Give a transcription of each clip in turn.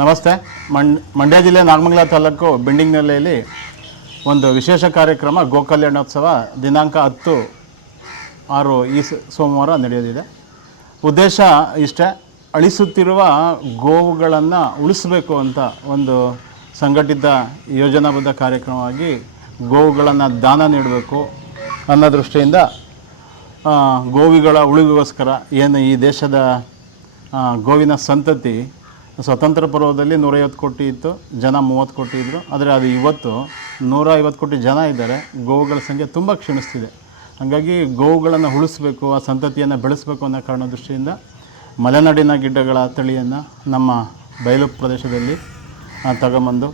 ನಮಸ್ತೆ. ಮಂಡ್ಯ ಜಿಲ್ಲೆ ನಾಗಮಂಗಲ ತಾಲೂಕು ಬಿಂಡಿಂಗ್ನಳ್ಳಿಯಲ್ಲಿ ಒಂದು ವಿಶೇಷ ಕಾರ್ಯಕ್ರಮ ಗೋಕಲ್ಯಾಣೋತ್ಸವ ದಿನಾಂಕ 10/6 ಈ ಸೋಮವಾರ ನಡೆಯೋದಿದೆ. ಉದ್ದೇಶ ಇಷ್ಟೇ, ಅಳಿಸುತ್ತಿರುವ ಗೋವುಗಳನ್ನು ಉಳಿಸಬೇಕು ಅಂತ ಒಂದು ಸಂಘಟಿತ ಯೋಜನಾಬದ್ಧ ಕಾರ್ಯಕ್ರಮವಾಗಿ ಗೋವುಗಳನ್ನು ದಾನ ನೀಡಬೇಕು ಅನ್ನೋ ದೃಷ್ಟಿಯಿಂದ ಗೋವಿಗಳ ಉಳಿವಿಗೋಸ್ಕರ ಏನು ಈ ದೇಶದ ಗೋವಿನ ಸಂತತಿ ಸ್ವತಂತ್ರ ಪರ್ವದಲ್ಲಿ 150 ಕೋಟಿ ಇತ್ತು, ಜನ 30 ಕೋಟಿ ಇದ್ದರು. ಆದರೆ ಅದು ಇವತ್ತು 150 ಕೋಟಿ ಜನ ಇದ್ದಾರೆ. ಗೋವುಗಳ ಸಂಖ್ಯೆ ತುಂಬ ಕ್ಷೀಣಿಸ್ತಿದೆ. ಹಾಗಾಗಿ ಗೋವುಗಳನ್ನು ಉಳಿಸ್ಬೇಕು, ಆ ಸಂತತಿಯನ್ನು ಬೆಳೆಸಬೇಕು ಅನ್ನೋ ಕಾರಣ ದೃಷ್ಟಿಯಿಂದ ಮಲೆನಾಡಿನ ಗಿಡ್ಡಗಳ ತಳಿಯನ್ನು ನಮ್ಮ ಬಯಲು ಪ್ರದೇಶದಲ್ಲಿ ತಗೊಂಬಂದು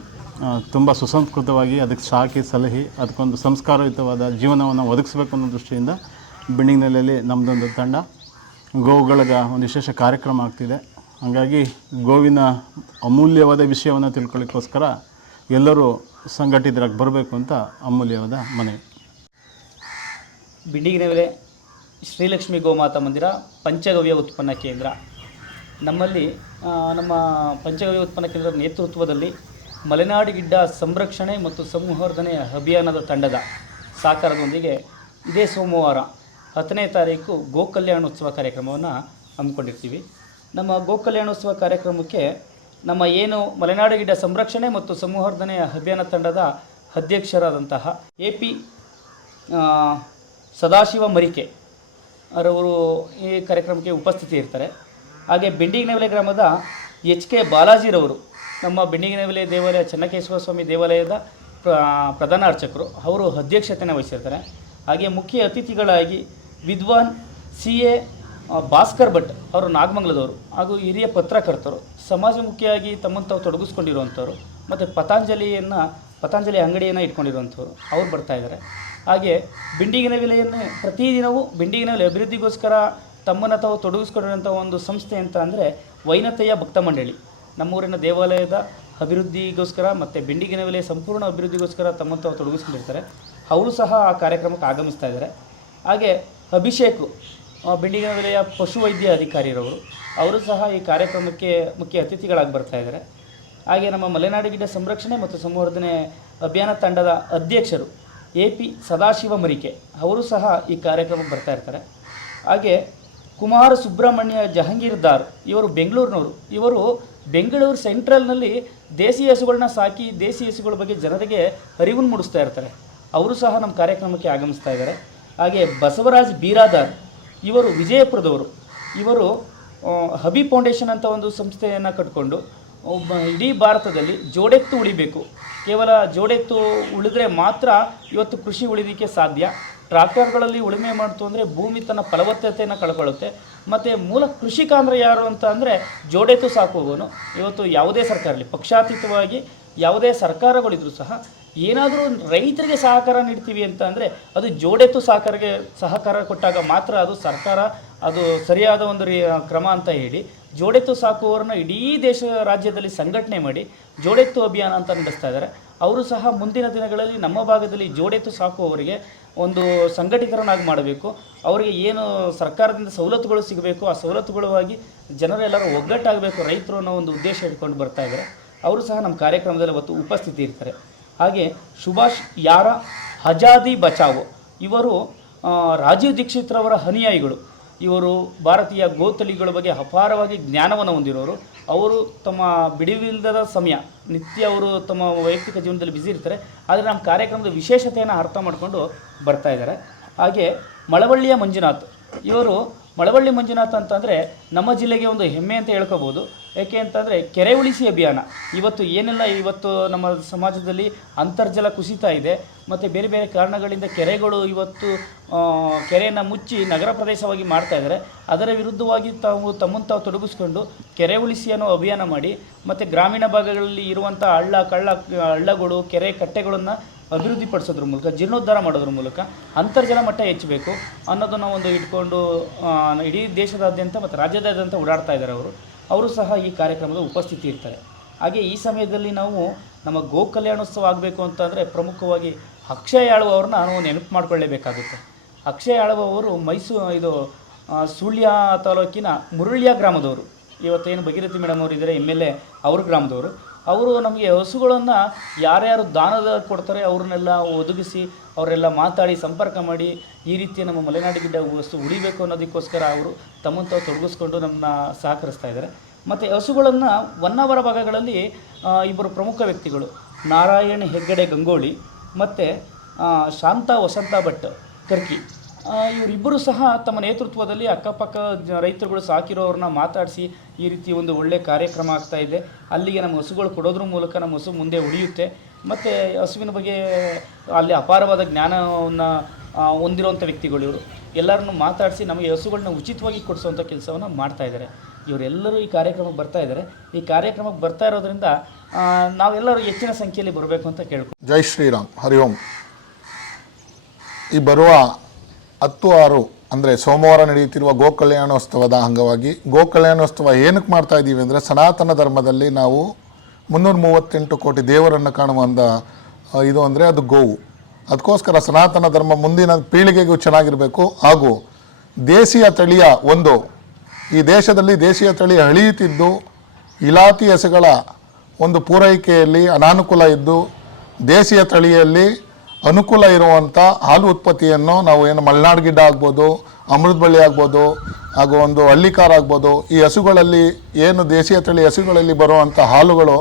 ತುಂಬ ಸುಸಂಸ್ಕೃತವಾಗಿ ಅದಕ್ಕೆ ಸಾಕಿ ಸಲಹಿ ಅದಕ್ಕೊಂದು ಸಂಸ್ಕಾರಯುತವಾದ ಜೀವನವನ್ನು ಒದಗಿಸ್ಬೇಕು ಅನ್ನೋ ದೃಷ್ಟಿಯಿಂದ ಬಿಂಡಿಂಗ್ನಳ್ಳಿಯಲ್ಲಿ ನಮ್ಮದೊಂದು ತಂಡ ಗೋವುಗಳಿಗೆ ಒಂದು ವಿಶೇಷ ಕಾರ್ಯಕ್ರಮ ಆಗ್ತಿದೆ. ಹಾಗಾಗಿ ಗೋವಿನ ಅಮೂಲ್ಯವಾದ ವಿಷಯವನ್ನು ತಿಳ್ಕೊಳ್ಳಿಕ್ಕೋಸ್ಕರ ಎಲ್ಲರೂ ಸಂಘಟಿತರಾಗಿ ಬರಬೇಕು ಅಂತ ಅಮೂಲ್ಯವಾದ ಮನವಿ. ಬಿಂಡಿಗಿನವೆಲೆ ಶ್ರೀಲಕ್ಷ್ಮಿ ಗೋಮಾತಾ ಮಂದಿರ ಪಂಚಗವ್ಯ ಉತ್ಪನ್ನ ಕೇಂದ್ರ ನಮ್ಮಲ್ಲಿ ನಮ್ಮ ಪಂಚಗವ್ಯ ಉತ್ಪನ್ನ ಕೇಂದ್ರದ ನೇತೃತ್ವದಲ್ಲಿ ಮಲೆನಾಡು ಗಿಡ್ಡ ಸಂರಕ್ಷಣೆ ಮತ್ತು ಸಂವರ್ಧನೆ ಅಭಿಯಾನದ ತಂಡದ ಸಹಕಾರದೊಂದಿಗೆ ಇದೇ ಸೋಮವಾರ 10ನೇ ತಾರೀಕು ಗೋಕಲ್ಯಾಣೋತ್ಸವ ಕಾರ್ಯಕ್ರಮವನ್ನು ಹಮ್ಮಿಕೊಂಡಿರ್ತೀವಿ. ನಮ್ಮ ಗೋಕಲ್ಯಾಣೋತ್ಸವ ಕಾರ್ಯಕ್ರಮಕ್ಕೆ ನಮ್ಮ ಏನು ಮಲೆನಾಡು ಗಿಡ್ಡ ಸಂರಕ್ಷಣೆ ಮತ್ತು ಸಂವರ್ಧನೆ ಅಭಿಯಾನ ತಂಡದ ಅಧ್ಯಕ್ಷರಾದಂತಹ AP ಸದಾಶಿವ ಮರಿಕೆ ಅವರವರು ಈ ಕಾರ್ಯಕ್ರಮಕ್ಕೆ ಉಪಸ್ಥಿತಿ ಇರ್ತಾರೆ. ಹಾಗೆ ಬಿಂಡಿಗಿನವೆಲೆ ಗ್ರಾಮದ HK ಬಾಲಾಜಿರವರು ನಮ್ಮ ಬಿಂಡಿಗಿನವೆಲೆ ದೇವಾಲಯ ಚೆನ್ನಕೇಶವ ಸ್ವಾಮಿ ದೇವಾಲಯದ ಪ್ರಧಾನ ಅರ್ಚಕರು, ಅವರು ಅಧ್ಯಕ್ಷತೆಯನ್ನು ವಹಿಸಿರ್ತಾರೆ. ಹಾಗೆ ಮುಖ್ಯ ಅತಿಥಿಗಳಾಗಿ ವಿದ್ವಾನ್ CA ಭಾಸ್ಕರ್ ಭಟ್ ಅವರು ನಾಗಮಂಗಲದವರು ಹಾಗೂ ಹಿರಿಯ ಪತ್ರಕರ್ತರು, ಸಮಾಜಮುಖಿಯಾಗಿ ತಮ್ಮನ್ನು ತಾವು ತೊಡಗಿಸ್ಕೊಂಡಿರುವಂಥವ್ರು ಮತ್ತು ಪತಾಂಜಲಿ ಅಂಗಡಿಯನ್ನು ಇಟ್ಕೊಂಡಿರುವಂಥವ್ರು ಅವ್ರು ಬರ್ತಾಯಿದ್ದಾರೆ. ಹಾಗೆ ಬಿಂಡಿಗಿನವೆಲೆಯನ್ನು ಪ್ರತಿದಿನವೂ ಬಿಂಡಿಗಿನವೆಲೆ ಅಭಿವೃದ್ಧಿಗೋಸ್ಕರ ತಮ್ಮನ್ನು ತಾವು ತೊಡಗಿಸ್ಕೊಂಡಿರುವಂಥ ಒಂದು ಸಂಸ್ಥೆ ಅಂತ ಅಂದರೆ ವೈನತೆಯ ಭಕ್ತ ಮಂಡಳಿ ನಮ್ಮೂರಿನ ದೇವಾಲಯದ ಅಭಿವೃದ್ಧಿಗೋಸ್ಕರ ಮತ್ತು ಬಿಂಡಿಗಿನವೆಲೆ ಸಂಪೂರ್ಣ ಅಭಿವೃದ್ಧಿಗೋಸ್ಕರ ತಮ್ಮನ್ನು ತಾವು ತೊಡಗಿಸ್ಕೊಂಡಿರ್ತಾರೆ. ಅವರು ಸಹ ಆ ಕಾರ್ಯಕ್ರಮಕ್ಕೆ ಆಗಮಿಸ್ತಾ ಇದ್ದಾರೆ. ಹಾಗೆ ಅಭಿಷೇಕ್ ಬಿಂಡಿಗಿನವೆಲೆಯ ಪಶುವೈದ್ಯ ಅಧಿಕಾರಿರವರು, ಅವರು ಸಹ ಈ ಕಾರ್ಯಕ್ರಮಕ್ಕೆ ಮುಖ್ಯ ಅತಿಥಿಗಳಾಗಿ ಬರ್ತಾ ಇದ್ದಾರೆ. ಹಾಗೆ ನಮ್ಮ ಮಲೆನಾಡು ಗಿಡ್ಡ ಸಂರಕ್ಷಣೆ ಮತ್ತು ಸಂವರ್ಧನೆ ಅಭಿಯಾನ ತಂಡದ ಅಧ್ಯಕ್ಷರು AP ಸದಾಶಿವ ಮರಿಕೆ ಅವರು ಸಹ ಈ ಕಾರ್ಯಕ್ರಮಕ್ಕೆ ಬರ್ತಾ ಇರ್ತಾರೆ. ಹಾಗೆ ಕುಮಾರ ಸುಬ್ರಹ್ಮಣ್ಯ ಜಹಾಂಗೀರ್ದಾರ್ ಇವರು ಬೆಂಗಳೂರಿನವರು, ಇವರು ಬೆಂಗಳೂರು ಸೆಂಟ್ರಲ್ನಲ್ಲಿ ದೇಸಿ ಹಸುಗಳನ್ನ ಸಾಕಿ ದೇಸಿ ಹಸುಗಳ ಬಗ್ಗೆ ಜನರಿಗೆ ಅರಿವನ್ನು ಮೂಡಿಸ್ತಾ ಇರ್ತಾರೆ. ಅವರು ಸಹ ನಮ್ಮ ಕಾರ್ಯಕ್ರಮಕ್ಕೆ ಆಗಮಿಸ್ತಾ ಇದ್ದಾರೆ. ಹಾಗೆ ಬಸವರಾಜ್ ಬೀರಾದಾರ್ ಇವರು ವಿಜಯಪುರದವರು, ಇವರು ಹಬಿ ಫೌಂಡೇಶನ್ ಅಂತ ಒಂದು ಸಂಸ್ಥೆಯನ್ನು ಕಟ್ಕೊಂಡು ಇಡೀ ಭಾರತದಲ್ಲಿ ಜೋಡೆತ್ತು ಉಳಿಬೇಕು, ಕೇವಲ ಜೋಡೆತ್ತು ಉಳಿದ್ರೆ ಮಾತ್ರ ಇವತ್ತು ಕೃಷಿ ಉಳಿಲಿಕ್ಕೆ ಸಾಧ್ಯ. ಟ್ರಾಕ್ಟರ್ಗಳಲ್ಲಿ ಉಳುಮೆ ಮಾಡ್ತು ಅಂದರೆ ಭೂಮಿ ತನ್ನ ಫಲವತ್ತತೆಯನ್ನು ಕಳ್ಕೊಳ್ಳುತ್ತೆ. ಮತ್ತು ಮೂಲ ಕೃಷಿಕ ಅಂದರೆ ಯಾರು ಅಂತ ಅಂದರೆ ಜೋಡೆತ್ತು ಸಾಕುವವನು. ಇವತ್ತು ಯಾವುದೇ ಸರ್ಕಾರ ಇರಲಿ, ಪಕ್ಷಾತೀತವಾಗಿ ಯಾವುದೇ ಸರ್ಕಾರಗಳಿದ್ರೂ ಸಹ ಏನಾದರೂ ರೈತರಿಗೆ ಸಹಕಾರ ನೀಡ್ತೀವಿ ಅಂತ ಅಂದರೆ ಅದು ಜೋಡೆತ್ತು ಸಹಕಾರ ಕೊಟ್ಟಾಗ ಮಾತ್ರ ಅದು ಸರ್ಕಾರ ಅದು ಸರಿಯಾದ ಒಂದು ಕ್ರಮ ಅಂತ ಹೇಳಿ ಜೋಡೆತ್ತು ಸಾಕುವವರನ್ನ ಇಡೀ ರಾಜ್ಯದಲ್ಲಿ ಸಂಘಟನೆ ಮಾಡಿ ಜೋಡೆತ್ತು ಅಭಿಯಾನ ಅಂತ ನಡೆಸ್ತಾ ಇದ್ದಾರೆ. ಅವರು ಸಹ ಮುಂದಿನ ದಿನಗಳಲ್ಲಿ ನಮ್ಮ ಭಾಗದಲ್ಲಿ ಜೋಡೆತ್ತು ಸಾಕುವವರಿಗೆ ಒಂದು ಸಂಘಟಿತರನ್ನಾಗಿ ಮಾಡಬೇಕು. ಅವರಿಗೆ ಏನು ಸರ್ಕಾರದಿಂದ ಸವಲತ್ತುಗಳು ಸಿಗಬೇಕು, ಆ ಸವಲತ್ತುಗಳಾಗಿ ಜನರೆಲ್ಲರೂ ಒಗ್ಗಟ್ಟಾಗಬೇಕು ರೈತರು ಅನ್ನೋ ಒಂದು ಉದ್ದೇಶ ಇಟ್ಕೊಂಡು ಬರ್ತಾ ಇದ್ದಾರೆ. ಅವರು ಸಹ ನಮ್ಮ ಕಾರ್ಯಕ್ರಮದಲ್ಲಿ ಅವತ್ತು ಉಪಸ್ಥಿತಿ ಇರ್ತಾರೆ. ಹಾಗೆ ಸುಭಾಷ್ ಯಾರ ಆಜಾದಿ ಬಚಾವೋ ಇವರು ರಾಜೀವ್ ದೀಕ್ಷಿತ್ರವರ ಅನುಯಾಯಿಗಳು. ಇವರು ಭಾರತೀಯ ಗೋತಳಿಗಳ ಬಗ್ಗೆ ಅಪಾರವಾಗಿ ಜ್ಞಾನವನ್ನು ಹೊಂದಿರೋರು. ಅವರು ತಮ್ಮ ಬಿಡುವಿಲ್ಲದ ಸಮಯ ನಿತ್ಯ ಅವರು ತಮ್ಮ ವೈಯಕ್ತಿಕ ಜೀವನದಲ್ಲಿ ಬ್ಯುಸಿ ಇರ್ತಾರೆ. ಆದರೆ ನಮ್ಮ ಕಾರ್ಯಕ್ರಮದ ವಿಶೇಷತೆಯನ್ನು ಅರ್ಥ ಮಾಡಿಕೊಂಡು ಬರ್ತಾ ಇದ್ದಾರೆ. ಹಾಗೆ ಮಳವಳ್ಳಿಯ ಮಂಜುನಾಥ್ ಇವರು ಮಳವಳ್ಳಿ ಮಂಜುನಾಥ್ ಅಂತಂದರೆ ನಮ್ಮ ಜಿಲ್ಲೆಗೆ ಒಂದು ಹೆಮ್ಮೆ ಅಂತ ಹೇಳ್ಕೋಬೋದು. ಏಕೆ ಅಂತಂದರೆ ಕೆರೆ ಉಳಿಸಿ ಅಭಿಯಾನ ಇವತ್ತು ಏನೆಲ್ಲ ಇವತ್ತು ನಮ್ಮ ಸಮಾಜದಲ್ಲಿ ಅಂತರ್ಜಲ ಕುಸಿತ ಇದೆ ಮತ್ತು ಬೇರೆ ಬೇರೆ ಕಾರಣಗಳಿಂದ ಕೆರೆಗಳು ಇವತ್ತು ಕೆರೆಯನ್ನು ಮುಚ್ಚಿ ನಗರ ಪ್ರದೇಶವಾಗಿ ಮಾಡ್ತಾ ಇದ್ದಾರೆ. ಅದರ ವಿರುದ್ಧವಾಗಿ ತಮ್ಮನ್ನು ತಾವು ತೊಡಗಿಸ್ಕೊಂಡು ಕೆರೆ ಉಳಿಸಿ ಅನ್ನೋ ಅಭಿಯಾನ ಮಾಡಿ ಮತ್ತು ಗ್ರಾಮೀಣ ಭಾಗಗಳಲ್ಲಿ ಇರುವಂಥ ಹಳ್ಳಗಳು ಕೆರೆ ಕಟ್ಟೆಗಳನ್ನು ಅಭಿವೃದ್ಧಿಪಡಿಸೋದ್ರ ಮೂಲಕ ಜೀರ್ಣೋದ್ಧಾರ ಮಾಡೋದ್ರ ಮೂಲಕ ಅಂತರ್ಜಲ ಮಟ್ಟ ಹೆಚ್ಚಬೇಕು ಅನ್ನೋದನ್ನು ಒಂದು ಇಟ್ಕೊಂಡು ಇಡೀ ದೇಶದಾದ್ಯಂತ ಮತ್ತು ರಾಜ್ಯದಾದ್ಯಂತ ಓಡಾಡ್ತಾ ಇದ್ದಾರೆ. ಅವರು ಸಹ ಈ ಕಾರ್ಯಕ್ರಮದ ಉಪಸ್ಥಿತಿ ಇರ್ತಾರೆ. ಹಾಗೆ ಈ ಸಮಯದಲ್ಲಿ ನಾವು ನಮ್ಮ ಗೋಕಲ್ಯಾಣೋತ್ಸವ ಆಗಬೇಕು ಅಂತಂದರೆ ಪ್ರಮುಖವಾಗಿ ಅಕ್ಷಯ್ ಆಳ್ವ ಅವ್ರನ್ನ ನಾವು ನೆನಪು ಮಾಡಿಕೊಳ್ಳೇಬೇಕಾಗುತ್ತೆ. ಅಕ್ಷಯ್ ಆಳ್ವ ಅವರು ಸುಳ್ಯ ತಾಲೂಕಿನ ಮುರುಳ್ಯ ಗ್ರಾಮದವರು. ಇವತ್ತೇನು ಭಗೀರಥಿ ಮೇಡಮ್ ಅವರು ಇದ್ದಾರೆ MLA ಅವ್ರ ಗ್ರಾಮದವರು, ಅವರು ನಮಗೆ ಹಸುಗಳನ್ನು ಯಾರ್ಯಾರು ದಾನದ ಕೊಡ್ತಾರೆ ಅವ್ರನ್ನೆಲ್ಲ ಒದಗಿಸಿ ಅವರೆಲ್ಲ ಮಾತಾಡಿ ಸಂಪರ್ಕ ಮಾಡಿ ಈ ರೀತಿಯ ನಮ್ಮ ಮಲೆನಾಡು ಗಿಡ್ಡ ಹಸು ಉಳಿಬೇಕು ಅನ್ನೋದಕ್ಕೋಸ್ಕರ ಅವರು ತಮ್ಮನ್ನು ತಾವು ತೊಡಗಿಸ್ಕೊಂಡು ನಮ್ಮನ್ನ ಸಹಕರಿಸ್ತಾ ಇದ್ದಾರೆ. ಮತ್ತು ಹಸುಗಳನ್ನು ಹೊನ್ನಾವರ ಭಾಗಗಳಲ್ಲಿ ಇಬ್ಬರು ಪ್ರಮುಖ ವ್ಯಕ್ತಿಗಳು, ನಾರಾಯಣ್ ಹೆಗ್ಗಡೆ ಗಂಗೋಳಿ ಮತ್ತು ಶಾಂತ ವಸಂತ ಭಟ್ ಕರ್ಕಿ, ಇವರಿಬ್ಬರು ಸಹ ತಮ್ಮ ನೇತೃತ್ವದಲ್ಲಿ ಅಕ್ಕಪಕ್ಕ ರೈತರುಗಳು ಸಾಕಿರೋರನ್ನ ಮಾತಾಡಿಸಿ ಈ ರೀತಿ ಒಂದು ಒಳ್ಳೆಯ ಕಾರ್ಯಕ್ರಮ ಆಗ್ತಾ ಇದೆ, ಅಲ್ಲಿಗೆ ನಮ್ಮ ಹಸುಗಳು ಕೊಡೋದ್ರ ಮೂಲಕ ನಮ್ಮ ಹಸು ಮುಂದೆ ಉಳಿಯುತ್ತೆ, ಮತ್ತು ಹಸುವಿನ ಬಗ್ಗೆ ಅಲ್ಲಿ ಅಪಾರವಾದ ಜ್ಞಾನವನ್ನು ಹೊಂದಿರುವಂಥ ವ್ಯಕ್ತಿಗಳು ಇವರು. ಎಲ್ಲರನ್ನು ಮಾತಾಡಿಸಿ ನಮಗೆ ಹಸುಗಳನ್ನ ಉಚಿತವಾಗಿ ಕೊಡಿಸುವಂಥ ಕೆಲಸವನ್ನು ಮಾಡ್ತಾ ಇದ್ದಾರೆ. ಇವರೆಲ್ಲರೂ ಈ ಕಾರ್ಯಕ್ರಮಕ್ಕೆ ಬರ್ತಾ ಇದ್ದಾರೆ. ಈ ಕಾರ್ಯಕ್ರಮಕ್ಕೆ ಬರ್ತಾ ಇರೋದ್ರಿಂದ ನಾವೆಲ್ಲರೂ ಹೆಚ್ಚಿನ ಸಂಖ್ಯೆಯಲ್ಲಿ ಬರಬೇಕು ಅಂತ ಕೇಳ್ಕೊ. ಜೈ ಶ್ರೀರಾಮ್, ಹರಿ ಓಂ. ಈ ಬರುವ 10/6 ಅಂದರೆ ಸೋಮವಾರ ನಡೆಯುತ್ತಿರುವ ಗೋಕಲ್ಯಾಣೋತ್ಸವದ ಅಂಗವಾಗಿ ಗೋಕಲ್ಯಾಣೋತ್ಸವ ಏನಕ್ಕೆ ಮಾಡ್ತಾ ಇದ್ದೀವಿ ಅಂದರೆ, ಸನಾತನ ಧರ್ಮದಲ್ಲಿ ನಾವು 338 ಕೋಟಿ ದೇವರನ್ನು ಕಾಣುವಂಥ ಇದು ಅಂದರೆ ಅದು ಗೋವು. ಅದಕ್ಕೋಸ್ಕರ ಸನಾತನ ಧರ್ಮ ಮುಂದಿನ ಪೀಳಿಗೆಗೂ ಚೆನ್ನಾಗಿರಬೇಕು. ಹಾಗೂ ದೇಶೀಯ ತಳಿಯ ಈ ದೇಶದಲ್ಲಿ ದೇಶೀಯ ತಳಿ ಅಳಿಯುತ್ತಿದ್ದು ಇಲಾತಿ ಹಸುಗಳ ಒಂದು ಪೂರೈಕೆಯಲ್ಲಿ ಅನಾನುಕೂಲ ಇದ್ದು ದೇಶೀಯ ತಳಿಯಲ್ಲಿ ಅನುಕೂಲ ಇರುವಂಥ ಹಾಲು ಉತ್ಪತ್ತಿಯನ್ನು ನಾವು ಏನು ಮಲೆನಾಡು ಗಿಡ್ಡ ಆಗ್ಬೋದು, ಅಮೃತ ಬಳ್ಳಿ ಆಗ್ಬೋದು, ಹಾಗೂ ಒಂದು ಹಳ್ಳಿಕಾರ ಆಗ್ಬೋದು, ಈ ಹಸುಗಳಲ್ಲಿ ಏನು ದೇಶೀಯ ತಳಿ ಹಸುಗಳಲ್ಲಿ ಬರುವಂಥ ಹಾಲುಗಳು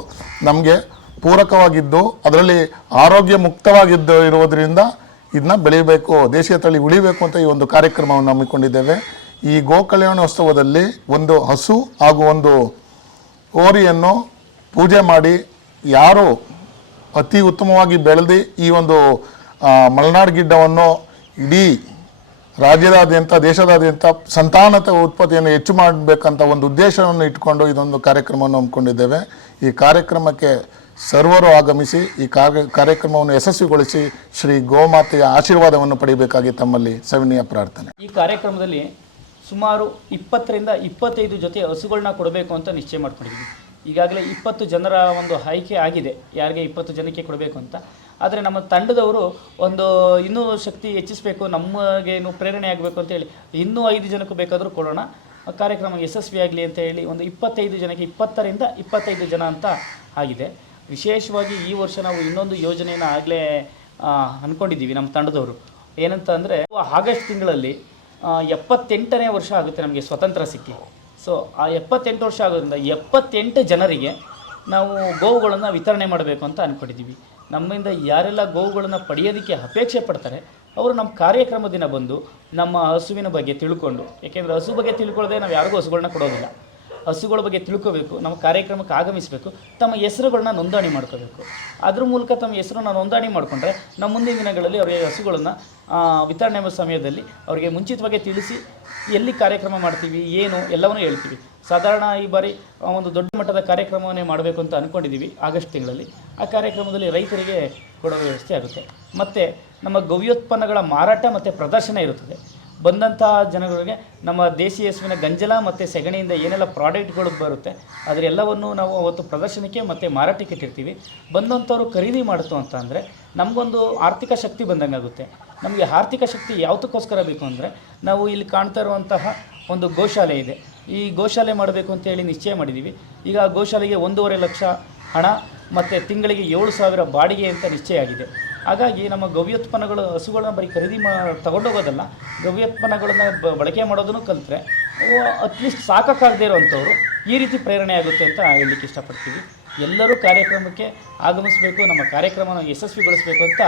ನಮಗೆ ಪೂರಕವಾಗಿದ್ದು ಅದರಲ್ಲಿ ಆರೋಗ್ಯ ಮುಕ್ತವಾಗಿದ್ದು ಇರುವುದರಿಂದ ಇದನ್ನ ಬೆಳೀಬೇಕು, ದೇಶೀಯ ತಳಿ ಉಳಿಬೇಕು ಅಂತ ಈ ಒಂದು ಕಾರ್ಯಕ್ರಮವನ್ನು ಹಮ್ಮಿಕೊಂಡಿದ್ದೇವೆ. ಈ ಗೋಕಲ್ಯಾಣೋತ್ಸವದಲ್ಲಿ ಒಂದು ಹಸು ಹಾಗೂ ಒಂದು ಹೋರಿಯನ್ನು ಪೂಜೆ ಮಾಡಿ ಯಾರು ಅತಿ ಉತ್ತಮವಾಗಿ ಬೆಳೆದು ಈ ಒಂದು ಮಲೆನಾಡು ಗಿಡ್ಡವನ್ನು ಇಡೀ ರಾಜ್ಯದಾದ್ಯಂತ ದೇಶದಾದ್ಯಂತ ಸಂತಾನದ ಉತ್ಪತ್ತಿಯನ್ನು ಹೆಚ್ಚು ಮಾಡಬೇಕಂತ ಒಂದು ಉದ್ದೇಶವನ್ನು ಇಟ್ಕೊಂಡು ಇದೊಂದು ಕಾರ್ಯಕ್ರಮವನ್ನು ಹಮ್ಮಿಕೊಂಡಿದ್ದೇವೆ. ಈ ಕಾರ್ಯಕ್ರಮಕ್ಕೆ ಸರ್ವರು ಆಗಮಿಸಿ ಈ ಕಾರ್ಯಕ್ರಮವನ್ನು ಯಶಸ್ವಿಗೊಳಿಸಿ ಶ್ರೀ ಗೋಮಾತೆಯ ಆಶೀರ್ವಾದವನ್ನು ಪಡೆಯಬೇಕಾಗಿ ತಮ್ಮಲ್ಲಿ ಸವಿನೀಯ ಪ್ರಾರ್ಥನೆ. ಈ ಕಾರ್ಯಕ್ರಮದಲ್ಲಿ ಸುಮಾರು 20ರಿಂದ 25 ಜೊತೆ ಹಸುಗಳನ್ನ ಕೊಡಬೇಕು ಅಂತ ನಿಶ್ಚಯ ಮಾಡ್ಕೊಂಡಿದ್ದೀವಿ. ಈಗಾಗಲೇ 20 ಜನರ ಒಂದು ಆಯ್ಕೆ ಆಗಿದೆ, ಯಾರಿಗೆ 20 ಜನಕ್ಕೆ ಕೊಡಬೇಕು ಅಂತ. ಆದರೆ ನಮ್ಮ ತಂಡದವರು ಇನ್ನೂ ಶಕ್ತಿ ಹೆಚ್ಚಿಸಬೇಕು, ನಮಗೇನು ಪ್ರೇರಣೆ ಆಗಬೇಕು ಅಂತೇಳಿ ಇನ್ನೂ 5 ಜನಕ್ಕೂ ಬೇಕಾದರೂ ಕೊಡೋಣ, ಕಾರ್ಯಕ್ರಮ ಯಶಸ್ವಿಯಾಗಲಿ ಅಂತ ಹೇಳಿ ಒಂದು 25 ಜನಕ್ಕೆ 20ರಿಂದ 25 ಜನ ಅಂತ ಆಗಿದೆ. ವಿಶೇಷವಾಗಿ ಈ ವರ್ಷ ನಾವು ಇನ್ನೊಂದು ಯೋಜನೆಯನ್ನು ಆಗಲೇ ಅಂದ್ಕೊಂಡಿದ್ದೀವಿ ನಮ್ಮ ತಂಡದವರು. ಏನಂತ ಅಂದರೆ, ಆಗಸ್ಟ್ ತಿಂಗಳಲ್ಲಿ 78ನೇ ವರ್ಷ ಆಗುತ್ತೆ ನಮಗೆ ಸ್ವತಂತ್ರ ಸಿಕ್ಕಿ. ಸೊ ಆ 78 ವರ್ಷ ಆಗೋದ್ರಿಂದ 78 ಜನರಿಗೆ ನಾವು ಗೋವುಗಳನ್ನು ವಿತರಣೆ ಮಾಡಬೇಕು ಅಂತ ಅಂದ್ಕೊಂಡಿದ್ದೀವಿ. ನಮ್ಮಿಂದ ಯಾರೆಲ್ಲ ಗೋವುಗಳನ್ನು ಪಡೆಯೋದಕ್ಕೆ ಅಪೇಕ್ಷೆ ಪಡ್ತಾರೆ ಅವರು ನಮ್ಮ ಕಾರ್ಯಕ್ರಮ ದಿನ ಬಂದು ನಮ್ಮ ಹಸುವಿನ ಬಗ್ಗೆ ತಿಳ್ಕೊಂಡು, ಏಕೆಂದರೆ ಹಸು ಬಗ್ಗೆ ತಿಳ್ಕೊಳ್ಳದೆ ನಾವು ಯಾರಿಗೂ ಹಸುಗಳನ್ನ ಕೊಡೋದಿಲ್ಲ, ಹಸುಗಳ ಬಗ್ಗೆ ತಿಳ್ಕೋಬೇಕು, ನಮ್ಮ ಕಾರ್ಯಕ್ರಮಕ್ಕೆ ಆಗಮಿಸಬೇಕು, ತಮ್ಮ ಹೆಸರುಗಳನ್ನ ನೋಂದಣಿ ಮಾಡ್ಕೋಬೇಕು. ಅದ್ರ ಮೂಲಕ ತಮ್ಮ ಹೆಸರನ್ನ ನೋಂದಣಿ ಮಾಡಿಕೊಂಡ್ರೆ ನಮ್ಮ ಮುಂದಿನ ದಿನಗಳಲ್ಲಿ ಅವರಿಗೆ ಹಸುಗಳನ್ನು ವಿತರಣೆ ಸಮಯದಲ್ಲಿ ಅವರಿಗೆ ಮುಂಚಿತವಾಗಿ ತಿಳಿಸಿ ಎಲ್ಲಿ ಕಾರ್ಯಕ್ರಮ ಮಾಡ್ತೀವಿ ಏನು ಎಲ್ಲವನ್ನೂ ಹೇಳ್ತೀವಿ. ಸಾಧಾರಣ ಈ ಬಾರಿ ಒಂದು ದೊಡ್ಡ ಮಟ್ಟದ ಕಾರ್ಯಕ್ರಮವನ್ನೇ ಮಾಡಬೇಕು ಅಂತ ಅಂದ್ಕೊಂಡಿದ್ದೀವಿ ಆಗಸ್ಟ್ ತಿಂಗಳಲ್ಲಿ. ಆ ಕಾರ್ಯಕ್ರಮದಲ್ಲಿ ರೈತರಿಗೆ ಕೊಡೋ ವ್ಯವಸ್ಥೆ ಆಗುತ್ತೆ. ಮತ್ತು ನಮ್ಮ ಗವ್ಯೋತ್ಪನ್ನಗಳ ಮಾರಾಟ ಮತ್ತು ಪ್ರದರ್ಶನ ಇರುತ್ತದೆ. ಬಂದಂಥ ಜನಗಳಿಗೆ ನಮ್ಮ ದೇಶೀಯ ಹಸುವಿನ ಗಂಜಲ ಮತ್ತು ಸೆಗಣಿಯಿಂದ ಏನೆಲ್ಲ ಪ್ರಾಡಕ್ಟ್ಗಳು ಬರುತ್ತೆ ಅದರೆಲ್ಲವನ್ನು ನಾವು ಅವತ್ತು ಪ್ರದರ್ಶನಕ್ಕೆ ಮತ್ತು ಮಾರಾಟಕ್ಕೆ ಇಟ್ಟಿರ್ತೀವಿ. ಬಂದಂಥವ್ರು ಖರೀದಿ ಮಾಡ್ತು ಅಂತ ಅಂದರೆ ನಮಗೊಂದು ಆರ್ಥಿಕ ಶಕ್ತಿ ಬಂದಂಗೆ ಆಗುತ್ತೆ. ನಮಗೆ ಆರ್ಥಿಕ ಶಕ್ತಿ ಯಾವುದಕ್ಕೋಸ್ಕರ ಬೇಕು ಅಂದರೆ, ನಾವು ಇಲ್ಲಿ ಕಾಣ್ತಾ ಇರುವಂತಹ ಒಂದು ಗೋಶಾಲೆ ಇದೆ, ಈ ಗೋಶಾಲೆ ಮಾಡಬೇಕು ಅಂತೇಳಿ ನಿಶ್ಚಯ ಮಾಡಿದ್ದೀವಿ. ಈಗ ಆ ಗೋಶಾಲೆಗೆ 1.5 ಲಕ್ಷ ಹಣ ಮತ್ತು ತಿಂಗಳಿಗೆ 7,000 ಬಾಡಿಗೆ ಅಂತ ನಿಶ್ಚಯ ಆಗಿದೆ. ಹಾಗಾಗಿ ನಮ್ಮ ಗವ್ಯೋತ್ಪನ್ನಗಳು ಹಸುಗಳನ್ನ ಬರೀ ಖರೀದಿ ತಗೊಂಡೋಗೋದಲ್ಲ, ಗವ್ಯೋತ್ಪನ್ನಗಳನ್ನು ಬಳಕೆ ಮಾಡೋದನ್ನು ಕಲಿತ್ರೆ ಅಟ್ಲೀಸ್ಟ್ ಸಾಕಾಗದೇ ಇರೋವಂಥವ್ರು ಈ ರೀತಿ ಪ್ರೇರಣೆ ಆಗುತ್ತೆ ಅಂತ ಹೇಳಲಿಕ್ಕೆ ಇಷ್ಟಪಡ್ತೀವಿ. ಎಲ್ಲರೂ ಕಾರ್ಯಕ್ರಮಕ್ಕೆ ಆಗಮಿಸಬೇಕು, ನಮ್ಮ ಕಾರ್ಯಕ್ರಮನ ಯಶಸ್ವಿಗೊಳಿಸಬೇಕು ಅಂತ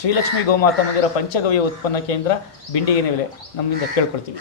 ಶ್ರೀಲಕ್ಷ್ಮೀ ಗೋಮಾತಾ ಮಂದಿರ ಪಂಚಗವ್ಯ ಉತ್ಪನ್ನ ಕೇಂದ್ರ ಬಿಂಡಿಗೆನೆಲೆ ನಮ್ಮಿಂದ ಕೇಳ್ಕೊಳ್ತೀವಿ.